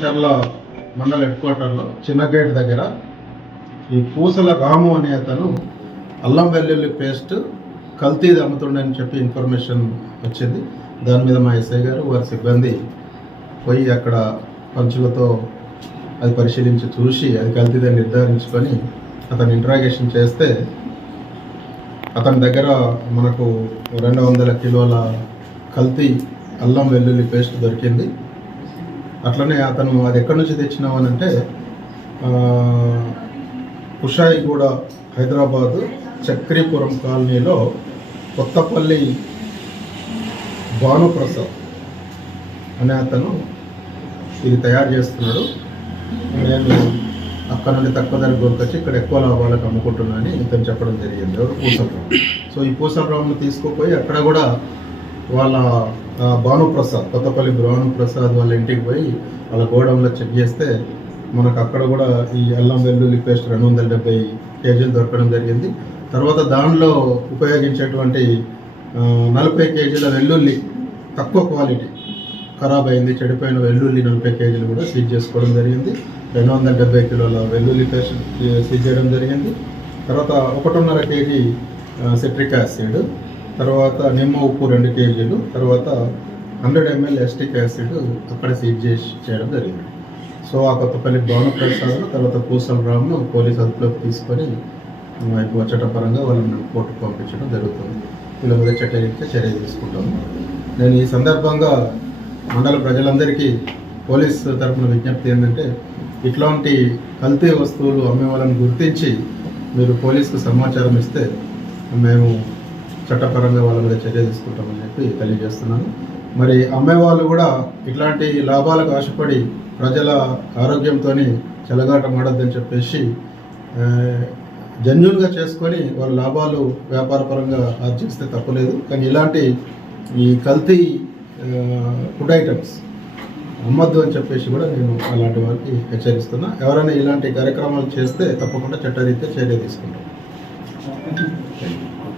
చర్ల మండల హెడ్ క్వార్టర్లో చిన్న గేట్ దగ్గర ఈ పూసల రాము అనే అతను అల్లం వెల్లుల్లి పేస్ట్ కల్తీది అమ్ముతుండని చెప్పి ఇన్ఫర్మేషన్ వచ్చింది. దాని మీద మా ఎస్ఐ గారు వారి సిబ్బంది పోయి అక్కడ పంచులతో అది పరిశీలించి చూసి అది కల్తీదని నిర్ధారించుకొని అతను ఇంట్రాగేషన్ చేస్తే అతని దగ్గర మనకు 200 కిలోల కల్తీ అల్లం వెల్లుల్లి పేస్ట్ దొరికింది. అట్లనే అతను అది ఎక్కడి నుంచి తెచ్చినామనంటే కుషాయిగూడ హైదరాబాదు చక్రీపురం కాలనీలో కొత్తపల్లి భానుప్రసాద్ అనే అతను ఇది తయారు చేస్తున్నాడు. నేను అక్కడ నుండి తక్కువ ధరకు కొనుకొచ్చి ఇక్కడ ఎక్కువ లాభాలకు అమ్ముకుంటున్నానని ఇతను చెప్పడం జరిగింది. ఎవరు పూసలరావు. సో ఈ పూసలరావును తీసుకుపోయి అక్కడ కూడా వాళ్ళ భానుప్రసాద్ కొత్తపల్లి భానుప్రసాద్ వాళ్ళ ఇంటికి పోయి వాళ్ళ గోడౌన్లో చెక్ చేస్తే మనకు అక్కడ కూడా ఈ అల్లం వెల్లుల్లి పేస్ట్ 270 కేజీలు దొరకడం జరిగింది. తర్వాత దానిలో ఉపయోగించేటువంటి 40 కేజీల వెల్లుల్లి తక్కువ క్వాలిటీ ఖరాబ్ అయింది, చెడిపోయిన వెల్లుల్లి 40 కేజీలు కూడా సీజ్ చేసుకోవడం జరిగింది. 270 కిలోల వెల్లుల్లి పేస్ట్ సీజ్ చేయడం జరిగింది. తర్వాత 1.5 కేజీ సిట్రిక్ యాసిడ్, తర్వాత నిమ్మ ఉప్పు 2 కేజీలు, తర్వాత 100 ml ఎస్టిక్ యాసిడ్ అక్కడ సీజ్ చేయడం జరిగింది. సో ఆ కొత్తపల్లి భానుప్రసాద్ తర్వాత పూసలరావును పోలీసు అదుపులోకి తీసుకొని చట్టపరంగా వాళ్ళని కోర్టుకు పంపించడం జరుగుతుంది. వీళ్ళ మీద చట్టరీత్యా చర్య తీసుకుంటాము. నేను ఈ సందర్భంగా మండల ప్రజలందరికీ పోలీస్ తరఫున విజ్ఞప్తి ఏంటంటే ఇట్లాంటి కల్తీ వస్తువులు అమ్మే వాళ్ళని గుర్తించి మీరు పోలీసుకు సమాచారం ఇస్తే మేము చట్టపరంగా వాళ్ళ మీద చర్య తీసుకుంటామని చెప్పి తెలియజేస్తున్నాను. మరి అమ్మేవాళ్ళు కూడా ఇట్లాంటి లాభాలకు ఆశపడి ప్రజల ఆరోగ్యంతో చెలగాటం ఆడొద్దని చెప్పేసి జెన్యూన్గా చేసుకొని వాళ్ళ లాభాలు వ్యాపారపరంగా ఆర్జిస్తే తప్పలేదు. కానీ ఇలాంటి ఈ కల్తీ ఫుడ్ ఐటమ్స్ అమ్మద్దు అని చెప్పేసి కూడా నేను అలాంటి వారికి హెచ్చరిస్తున్నా. ఎవరైనా ఇలాంటి కార్యక్రమాలు చేస్తే తప్పకుండా చట్టరీత్యా చర్య తీసుకుంటాం.